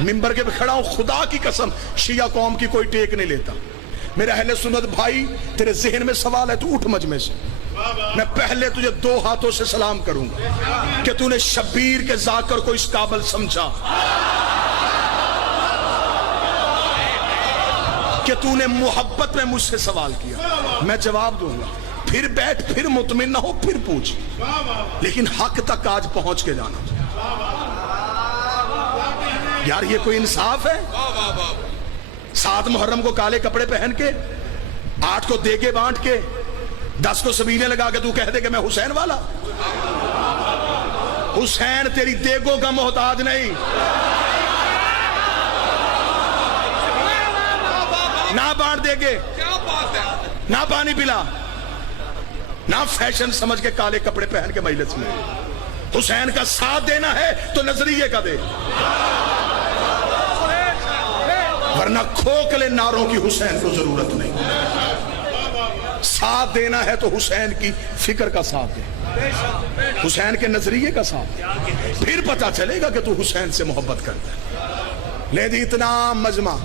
منبر کے پہ کھڑا ہوں، خدا کی قسم شیعہ قوم کی کوئی ٹیک نہیں لیتا۔ میرے اہل سنت بھائی، تیرے ذہن میں سوال ہے تو اٹھ مجمع سے، میں پہلے تجھے 2 ہاتھوں سے سلام کروں گا کہ تو نے شبیر کے ذاکر کو اس قابل سمجھا کہ تو نے محبت میں مجھ سے سوال کیا، میں جواب دوں گا، پھر بیٹھ، پھر مطمئن نہ ہو، پھر پوچھ، لیکن حق تک آج پہنچ کے جانا۔ یار یہ کوئی انصاف ہے؟ 7 محرم کو کالے کپڑے پہن کے، 8 کو دیگے بانٹ کے، 10 کو سبیلے لگا کے تو کہہ دے کہ میں حسین والا؟ حسین تیری دیگوں کا محتاج نہیں، نہ بانٹ دے گے، نہ پانی پلا، نہ فیشن سمجھ کے کالے کپڑے پہن کے مجلس میں۔ حسین کا ساتھ دینا ہے تو نظریے کا دے، ورنہ کھوکھلے نعروں کی حسین کو ضرورت نہیں۔ ساتھ دینا ہے تو حسین کی فکر کا ساتھ دے، حسین کے نظریے کا ساتھ دے، پھر پتا چلے گا کہ تو حسین سے محبت کرتا ہے۔ لیکن اتنا مجمع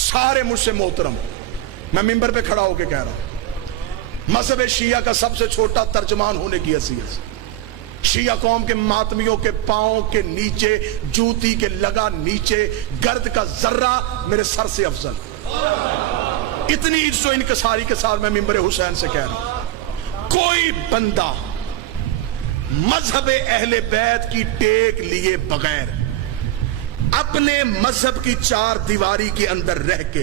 سارے مجھ سے محترم، میں منبر پہ کھڑا ہو کے کہہ رہا ہوں، مذہب شیعہ کا سب سے چھوٹا ترجمان ہونے کی حیثیت سے شیعہ قوم کے ماتمیوں کے پاؤں کے نیچے، جوتی کے لگا نیچے گرد کا ذرہ میرے سر سے افضل۔ اتنی عزت و انکساری کے ساتھ میں منبر حسین سے کہہ رہا ہوں، کوئی بندہ مذہب اہل بیت کی ٹیک لیے بغیر اپنے مذہب کی 4 دیواری کے اندر رہ کے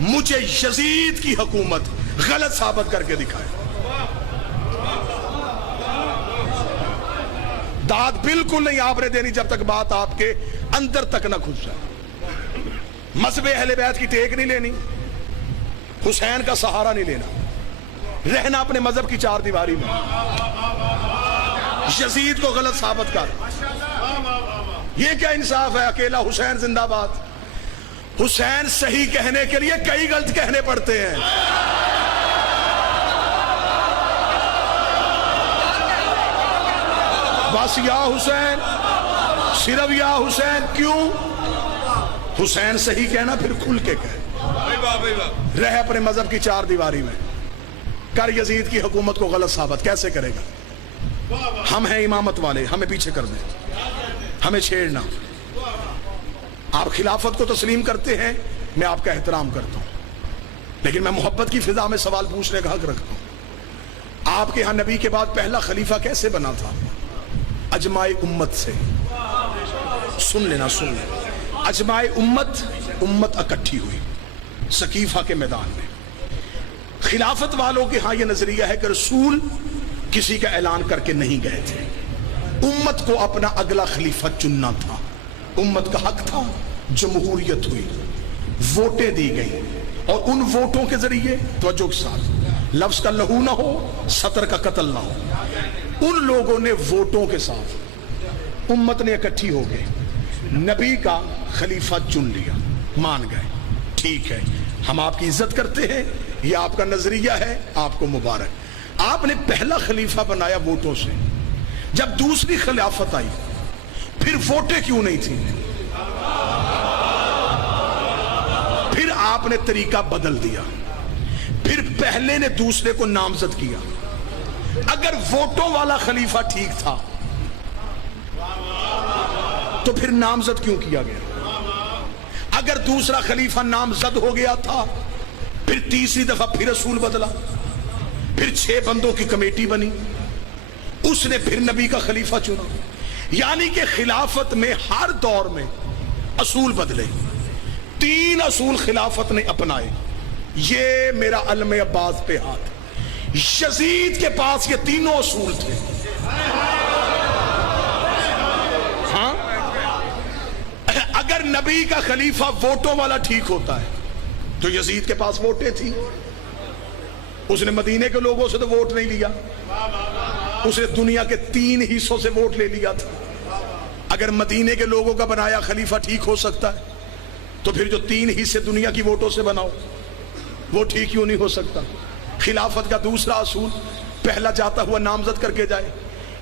مجھے یزید کی حکومت غلط ثابت کر کے دکھائے، داد بالکل نہیں آپ نے دینی جب تک بات آپ کے اندر تک نہ گھس جائے۔ مذہب اہل بیت کی ٹیک نہیں لینی، حسین کا سہارا نہیں لینا، رہنا اپنے مذہب کی 4 دیواری میں، یزید کو غلط ثابت کر۔ یہ کیا انصاف ہے؟ اکیلا حسین زندہ باد۔ حسین صحیح کہنے کے لیے کئی غلط کہنے پڑتے ہیں۔ بس یا حسین، صرف یا حسین، کیوں؟ حسین صحیح کہنا پھر کھل کے کہے، رہ اپنے مذہب کی 4 دیواری میں، کر یزید کی حکومت کو غلط ثابت۔ کیسے کرے گا؟ ہم ہیں امامت والے، ہمیں پیچھے کر دیں، ہمیں چھیڑنا۔ آپ خلافت کو تسلیم کرتے ہیں، میں آپ کا احترام کرتا ہوں، لیکن میں محبت کی فضا میں سوال پوچھنے کا حق رکھتا ہوں۔ آپ کے ہاں نبی کے بعد پہلا خلیفہ کیسے بنا تھا؟ اجماع امت سے۔ سن لینا، سن لینا، اجماع امت اکٹھی ہوئی سقیفہ کے میدان میں۔ خلافت والوں کے ہاں یہ نظریہ ہے کہ رسول کسی کا اعلان کر کے نہیں گئے تھے، امت کو اپنا اگلا خلیفہ چننا تھا، امت کا حق تھا۔ جمہوریت ہوئی، ووٹیں دی گئیں، اور ان ووٹوں کے ذریعے، توجہ کے ساتھ، لفظ کا لہو نہ ہو، سطر کا قتل نہ ہو، ان لوگوں نے ووٹوں کے ساتھ امت نے اکٹھی ہو گئے، نبی کا خلیفہ چن لیا، مان گئے، ٹھیک ہے، ہم آپ کی عزت کرتے ہیں، یہ آپ کا نظریہ ہے، آپ کو مبارک۔ آپ نے پہلا خلیفہ بنایا ووٹوں سے، جب دوسری خلافت آئی پھر ووٹیں کیوں نہیں تھی؟ پھر آپ نے طریقہ بدل دیا، پھر پہلے نے دوسرے کو نامزد کیا۔ اگر ووٹوں والا خلیفہ ٹھیک تھا تو پھر نامزد کیوں کیا گیا؟ اگر دوسرا خلیفہ نامزد ہو گیا تھا، پھر تیسری دفعہ پھر اصول بدلا، پھر 6 بندوں کی کمیٹی بنی، اس نے پھر نبی کا خلیفہ چنا۔ یعنی کہ خلافت میں ہر دور میں اصول بدلے، 3 اصول خلافت نے اپنائے۔ یہ میرا علم عباس پہ ہاتھ، یزید کے پاس یہ 3 اصول تھے۔ ہاں، اگر نبی کا خلیفہ ووٹوں والا ٹھیک ہوتا ہے تو یزید کے پاس ووٹیں تھی، اس نے مدینے کے لوگوں سے تو ووٹ نہیں لیا، اس نے دنیا کے 3 حصوں سے ووٹ لے لیا تھا۔ اگر مدینے کے لوگوں کا بنایا خلیفہ ٹھیک ہو سکتا ہے تو پھر جو 3 حصے دنیا کی ووٹوں سے بناؤ وہ ٹھیک کیوں نہیں ہو سکتا؟ خلافت کا دوسرا اصول، پہلا جاتا ہوا نامزد کر کے جائے،